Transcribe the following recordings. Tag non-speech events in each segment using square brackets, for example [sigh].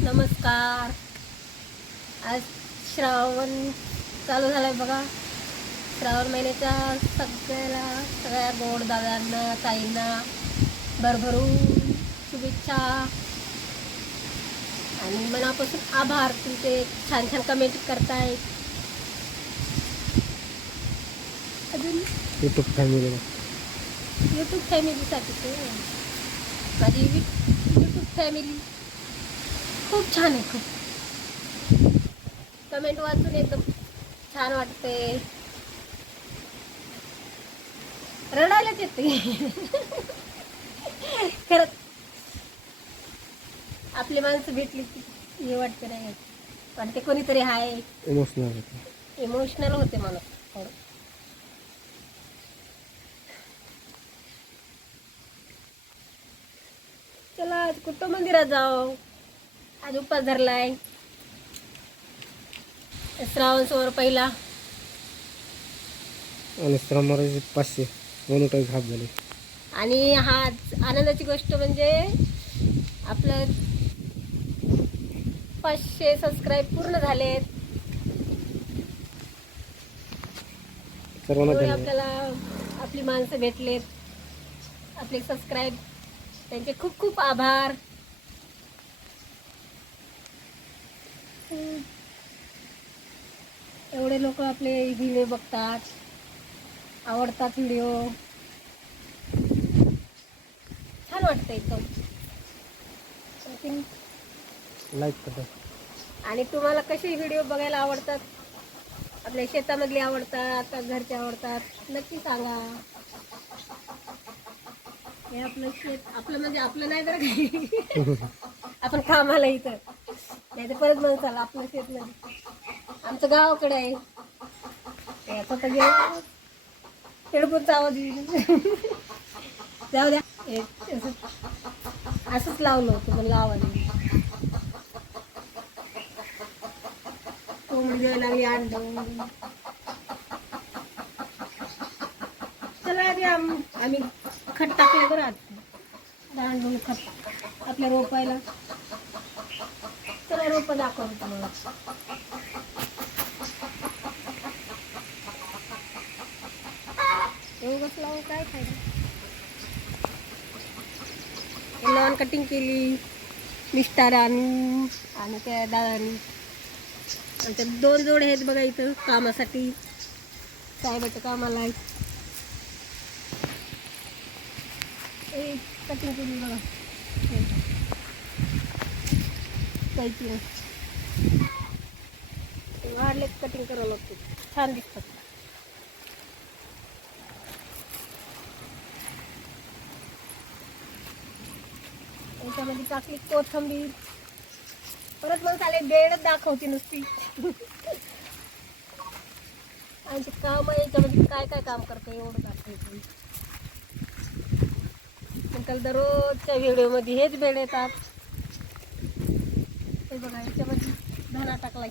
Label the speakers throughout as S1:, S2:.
S1: नमस्कार. आज श्रावण चालू झालाय बघा. श्रावण महिन्याच्या सगळ्याला सगळ्या गोड दादांना ताईंना भरभरून शुभेच्छा. आणि मनापासून आभार. तुमचे छान छान कमेंट करताय. अजून?
S2: युट्यूब फॅमिलीला
S1: यूट्यूब फॅमिलीसाठी ते माझी यूट्यूब फॅमिली खूप छान आहे खूप. कमेंट वाचून एकदम छान वाटते. रडायलाच येते खरंच. आपली माणसं भेटली की हे वाटते नाही वाटते कोणीतरी आहे
S2: इमोशनल होते.
S1: इमोशनल होते मला. थोडं. चला कुठं मंदिरात जाऊ? आज उपास धरलाय श्रावण समोर पहिला.
S2: आणि श्रमाचे पाचशे दोन टाईप हात झाले.
S1: आणि हा आनंदाची गोष्ट म्हणजे आपलं पाचशे सबस्क्राईब पूर्ण झालेत. त्यामुळे आपल्याला आपली माणसं भेटलेत. आपले सबस्क्राईब त्यांचे खूप खूप आभार. एवढे लोक आपले व्हिडिओ बघतात आवडतात व्हिडिओ छान वाटतं एकदम.
S2: लाईक करा.
S1: आणि तुम्हाला कसे व्हिडिओ बघायला आवडतात? आपल्या शेतामधले आवडतात घरचे आवडतात नक्की सांगा. हे आपलं शेत आपलं म्हणजे आपलं नाही बरं काही [laughs] आपण कामाला इथं. नाही तर परत म्हणसाल आपलं शेत म्हणजे आमचं गावाकडे आहे. ते आता तर गेलं हेडफोनचा आवाज येईल. जाऊ द्या. असंच लावलं होतं म्हणलं आवाज येईल कोंबडी द्यायला लागली अंड चला आधी आम- आम्ही खत टाकलं बरं आता दांडून खत आपल्या रोपायला. चला रोप दाखवतो तुम्हाला एवढंच लावून काय फायदा? लॉन कटिंग केली मिस्टरांनी आणि त्या दादानी आणि ते दोन जोडे आहेत बघा इथं कामासाठी. साहेबाच्या कामाला आहेत. कटिंग केली बघा हे. काहीतरी वाढले कटिंग करावं लागते. छान दिसतात. त्याच्यामध्ये टाकली कोथंबीर. परत मग चालेल बेडच दाखवते नुसती. आणि ते काम आहे याच्यामध्ये काय काय काम करते एवढं दाखवते. दररोजच्या व्हिडिओमध्ये हेच बेड येतात. हे बघा याच्यामध्ये धना टाकलाय.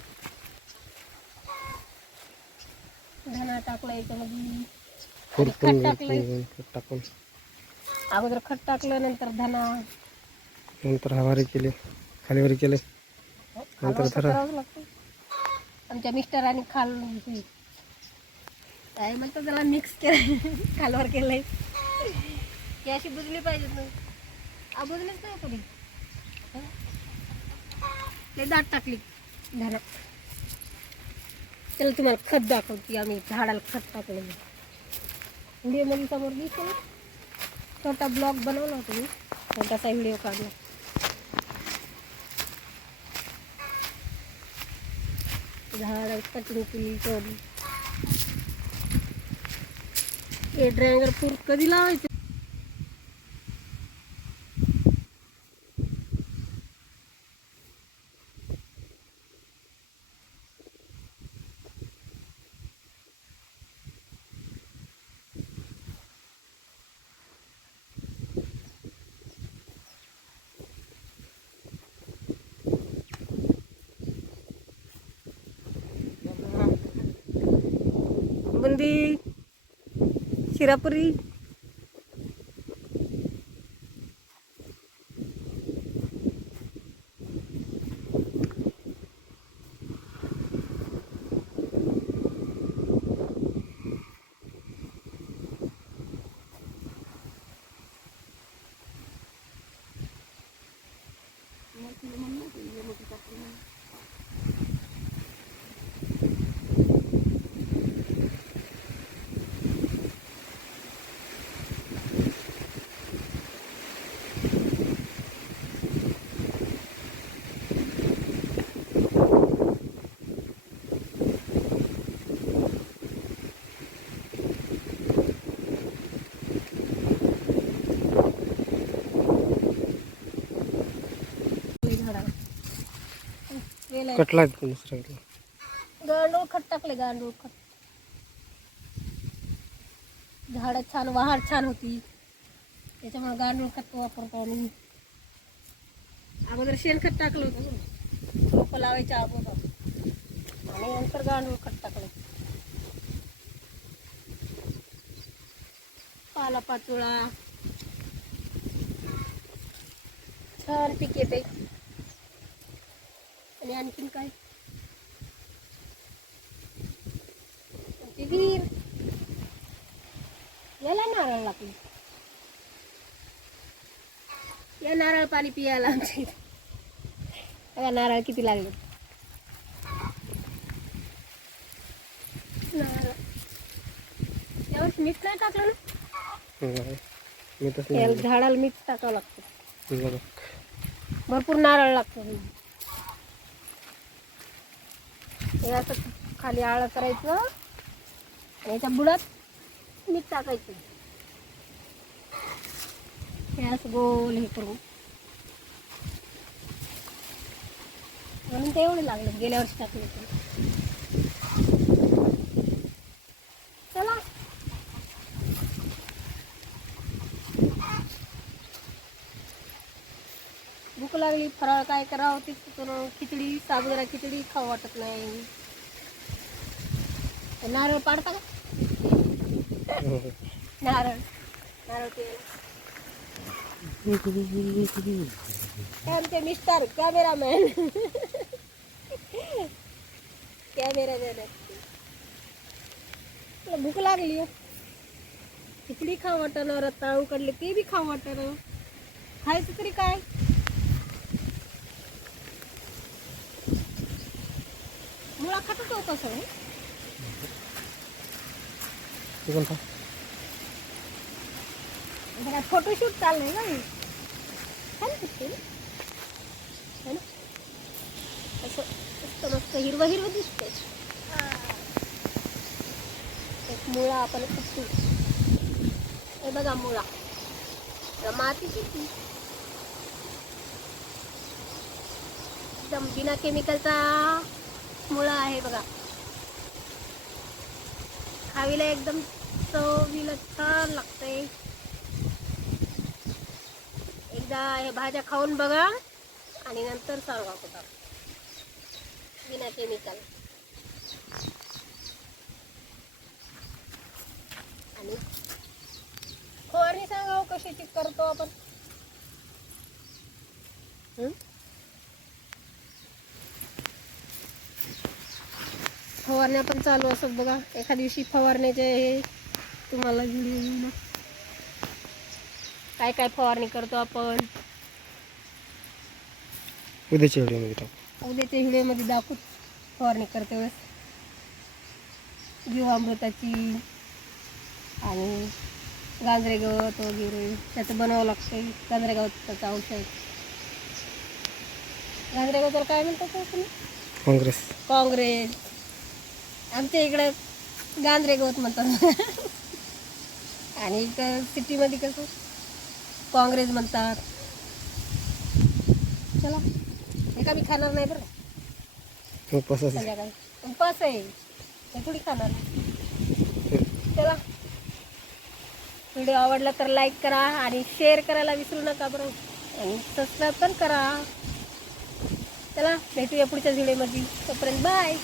S1: धना टाकलाय याच्यामध्ये. खत टाकलंय.
S2: टाकून.
S1: अगोदर खत टाकलं नंतर धना
S2: नंतर हवारी केले खालीवरी केले.
S1: खालवर तर
S2: धरा.
S1: आमच्या मिस्टरांनी खाल हे, काय म्हणतात त्याला मिक्स केलं खालवर केलंय. ही अशी बुजली पाहिजेत ना. बुजलीच नाही कधी हं? दाट टाकली. चला तुम्हाला खत झाडाला खत व्हिडिओमध्ये समोर छोटा ब्लॉग बनवला होता मी. छोटासा व्हिडिओ काढला. झाड कटिंग केली लावायचं? yang di Sirapuri. Thank you.
S2: कटला दुसरा
S1: गांडूळ खत टाकले गांडूळ खत. झाड छान वाढ छान होती. त्याच्यामुळे गांडूळ खत वापरतो आम्ही अगोदर शेणखत टाकलं होतं रोपं लावायच्या अगोदर. आणि नंतर गांडूळ खत टाकलं. पाला पाचोळा. छान पीक येते आणि आणखीन काय? विहीर याला नारळ लागले. या नारळ पाणी पियाला आमच्या इथे. नारळ किती लागले. नारळ. यावर्षी मीठ नाही टाकलं ना? झाडाला मीठ टाकावं लागतं. भरपूर नारळ लागतो. हे असं खाली आळं करायचं. आणि याच्या बुडात मीठ टाकायचं. हे असं गोल हे करू म्हणून ते एवढे लागले गेल्या वर्षी टाकले लागली, फराळ काय करावं ते सुचवणं. खिचडी, साबुदाणा खिचडी खाऊ वाटत नाही. नारळ पाडता का? नारळ. नारळ तेल आमचे मिस्टर कॅमेरामॅन कॅमेरामॅन भूक लागली खिचडी खाऊ वाटणं रताळू काढले ते बी खाऊ वाटणं खायचं तरी काय? खातो तो कसं
S2: ते कोणता
S1: जरा फोटोशूट चाललंय ना हे. छान दिसते ना. है ना? असं मस्त मस्त हिरवं हिरवं दिसतंय. एक मुळा आपण उपटू हे बघा मुळा. मातीची ती. एकदम बिना केमिकलचा मुळं आहे बघा. खावीला एकदम चवीला छान लागते एकदा हे भाज्या खाऊन बघा आणि नंतर सांगा कुठं. बिना केमिकल आणि फवारणी सांगा कशाची करतो आपण? फवारण्या पण चालू असत बघा. एखाद दिवशी फवारण्याचे हे तुम्हाला व्हिडिओ काय काय फवारणी करतो आपण?
S2: उद्याच्या व्हिडिओमध्ये टाकू.
S1: उद्याच्या व्हिडिओमध्ये दाखवू फवारणी करते वेळेस जीवामृताची आणि गांजरे गवत वगैरे त्याचं बनावं लागतंय. गांजरे गवताचं औषध. गांजरे गवताला काय म्हणतात
S2: काँग्रेस.
S1: काँग्रेस. आमच्या इकडं गांजरे गवत म्हणतात. आणि इकडं सिटीमध्ये कसं काँग्रेस म्हणतात. चला हे का मी खाणार नाही बरं?
S2: उपवासाचं
S1: संध्याकाळी. उपास आहे. ते थोडी खाणार. चला. व्हिडिओ आवडला तर लाईक करा आणि शेअर करायला विसरू नका बरं. आणि सबस्क्राईब पण करा. चला भेटूया पुढच्या व्हिडिओमध्ये. तोपर्यंत बाय.